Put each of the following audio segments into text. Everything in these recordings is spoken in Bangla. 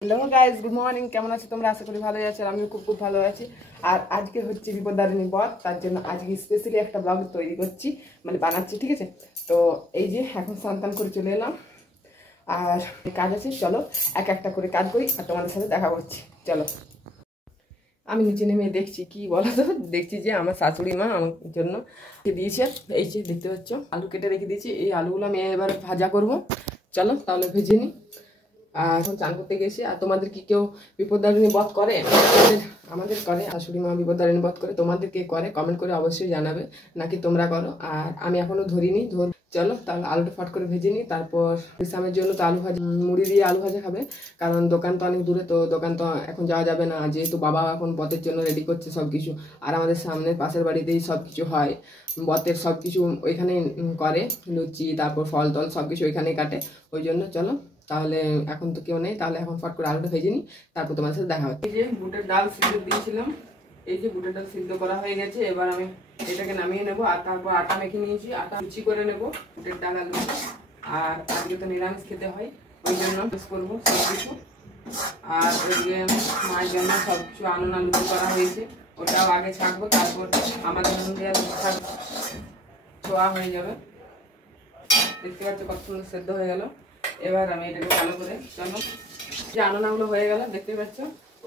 Hello guys, good morning. কেমন আছো তোমরা? আশা করি ভালোই আছো। আমিও খুব ভালো আছি। আর আজকে হচ্ছে বিপদারিণী বধ, তার জন্য আজকে স্পেশালি একটা ব্লগ তৈরি করছি, মানে বানাচ্ছি, ঠিক আছে? তো এই যে এখন স্নান করে চলে এলাম, আর কাজ আছে, চলো এক একটা করে কাজ করি আর তোমাদের সাথে দেখা করছি। চলো। আমি নিচে নেমে দেখছি কি বলো তো, দেখছি যে আমার শাশুড়ি মা আমার জন্য দিয়েছে, এই যে দেখতে পাচ্ছ আলু কেটে রেখে দিয়েছি। এই আলুগুলো আমি এবার ভাজা করব। চলো তাহলে ভেজে নিই। আর এখন চান করতে গেছি। আর তোমাদের কি কেউ বিপদারিণী বধ করে? আমাদের করে, শাশুড়ি মা বিপদারিণী বধ করে। তোমাদের কে করে কমেন্ট করে অবশ্যই জানাবে, নাকি তোমরা করো। আর আমি এখনো ধরিনি। চলো তাহলে আলুটা ফট করে ভেজে নিই। তারপর ইসলামের জন্য তো আলু ভাজা, মুড়ি দিয়ে আলু ভাজা খাবে, কারণ দোকান তো অনেক দূরে, তো দোকান তো এখন যাওয়া যাবে না, যেহেতু বাবা এখন বতের জন্য রেডি করছে সব কিছু। আর আমাদের সামনের পাশের বাড়িতেই সব কিছু হয়, বতের সব কিছু ওইখানেই করে, লুচি তারপর ফল টল সব কিছু ওইখানেই কাটে। ওই জন্য চলো তাহলে, এখন তো কেউ নেই, তাহলে এখন ফট করে আলুটা ভেজে নিই, তারপর তোমার সাথে দেখা হচ্ছে। এই যে বুটের ডাল সিদ্ধ দিয়েছিলাম, এই যে বুটের ডাল সিদ্ধ করা হয়ে গেছে। এবার আমি এটাকে নামিয়ে নেবো, আর তারপর আটা মেখে নিয়েছি, আটা লুচি করে নেবো বুটের ডাল আলু। আর আজকে তো নিরামিষ খেতে হয়, ওই জন্য করবো সব কিছু। আর ওই যে মায়ের জন্য সব কিছু আননা লুচি করা হয়েছে, ওটাও আগে ছাকবো, তারপর আমাদের ছোঁয়া হয়ে যাবে। দেখতে পাচ্ছ কত সুন্দর সেদ্ধ হয়ে গেল। এবার আমি এটাকে ভালো করে, চলো যে আননাগুলো হয়ে গেল দেখতে পাচ্ছ,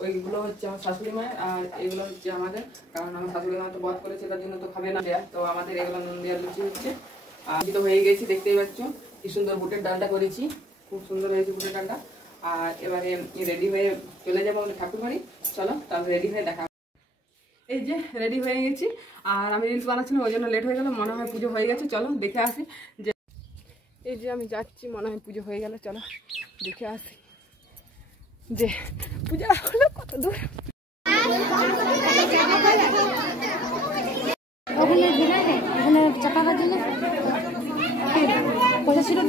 ওইগুলো হচ্ছে আমার শাশুড়ি মায়ের, আর এগুলো হচ্ছে আমাদের, কারণ আমার শাশুড়ি মা তো বধ করেছে, তার জন্য তো খাবে না দেয়া, তো আমাদের এগুলো নুন দেওয়ার লুচি হচ্ছে। আর তো হয়ে গেছি, দেখতেই পাচ্ছ কি সুন্দর বুটের ডালটা করেছি, খুব সুন্দর হয়েছে বুটের ডালটা। আর এবারে রেডি হয়ে চলে যাবো আমাদের ঠাকুর বাড়ি। চলো তাহলে রেডি হয়ে দেখা। এই যে রেডি হয়ে গেছি, আর আমি রিলস বানাচ্ছিলাম, ওই জন্য লেট হয়ে গেল। মনে হয় পুজো হয়ে গেছে, চলো দেখে আসি। যে এই যে আমি যাচ্ছি, মনে হয় পুজো হয়ে গেল, চলো দেখে আসি যে পূজা হলো কত দূর। চাপা জন্য পয়সা ছিল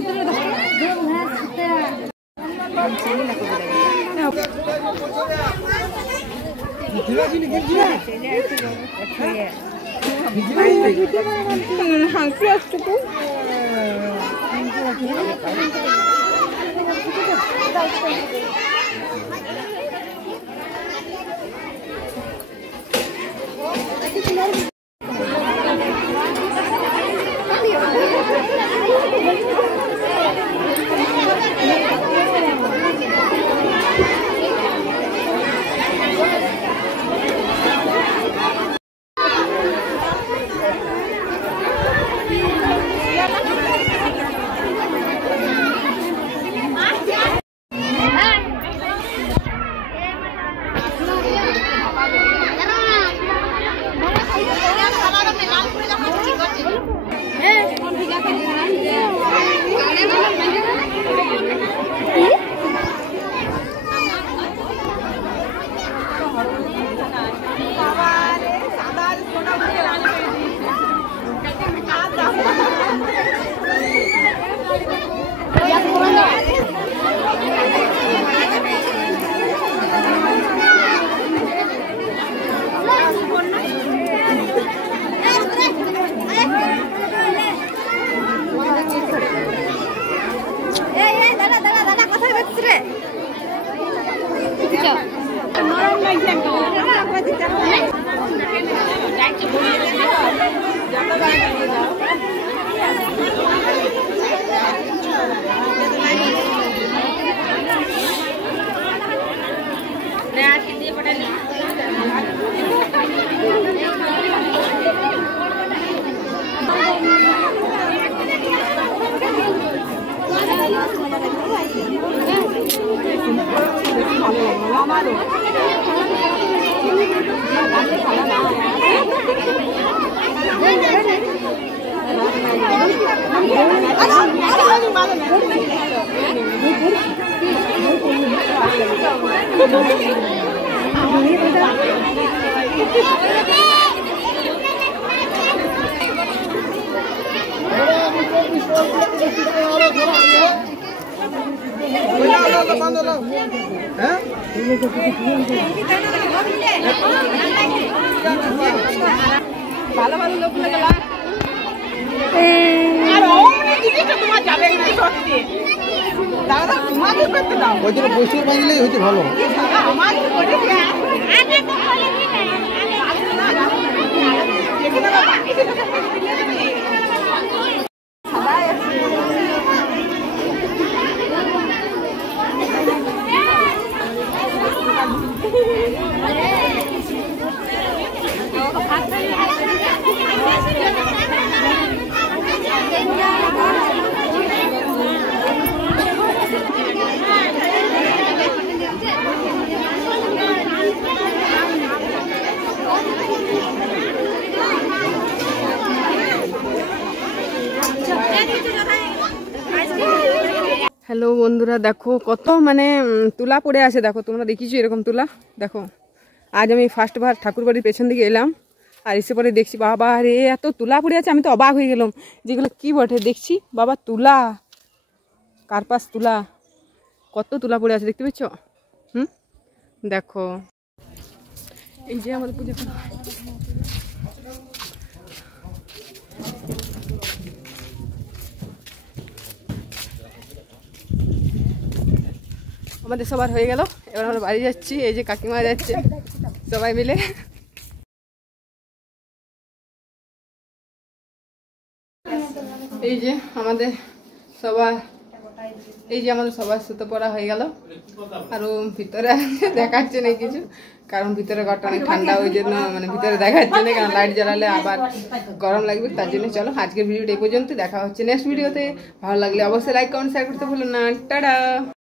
ভালো ভালো লোক লাগে না সত্যি দাদা তোমাকে করতে দাও ওই জন্য বসে বাঁধলেই হচ্ছে ভালো আমার তো করে দিয়ে আগে তো বলে কি না দেখে না বাকি তো হ্যালো বন্ধুরা, দেখো কত মানে তুলা পড়ে আছে। দেখো তোমরা দেখিছো এরকম তুলা। দেখো আজ আমি ফার্স্টবার ঠাকুরবাড়ির পেছন দিকে এলাম, আর এসে পরে দেখছি বাবা রে এত তুলা পড়ে আছে। আমি তো অবাক হয়ে গেলাম, যেগুলো কি বটে দেখছি বাবা তুলা, কার্পাস তুলা, কত তুলা পড়ে আছে দেখতে পেয়েছ। দেখো এই যে আমাদের পুজো আমাদের সবার হয়ে গেল। এবার আমরা বাড়ি যাচ্ছি, এই যে কাকিমা যাচ্ছে সবাই মিলে। এই যে আমাদের সবার সুতো পড়া হয়ে গেল। আর ভিতরে দেখাচ্ছে না কিছু, কারণ ভিতরে ঘরটা অনেক ঠান্ডা, ওই জন্য মানে ভিতরে দেখাচ্ছে না, কারণ লাইট জ্বালালে আবার গরম লাগবে। তার জন্য চলো আজকের ভিডিওটা এই পর্যন্ত, দেখা হচ্ছে নেক্সট ভিডিওতে। ভালো লাগলে অবশ্যই লাইক কমেন্ট শেয়ার করতে ভুলো না। টাটা।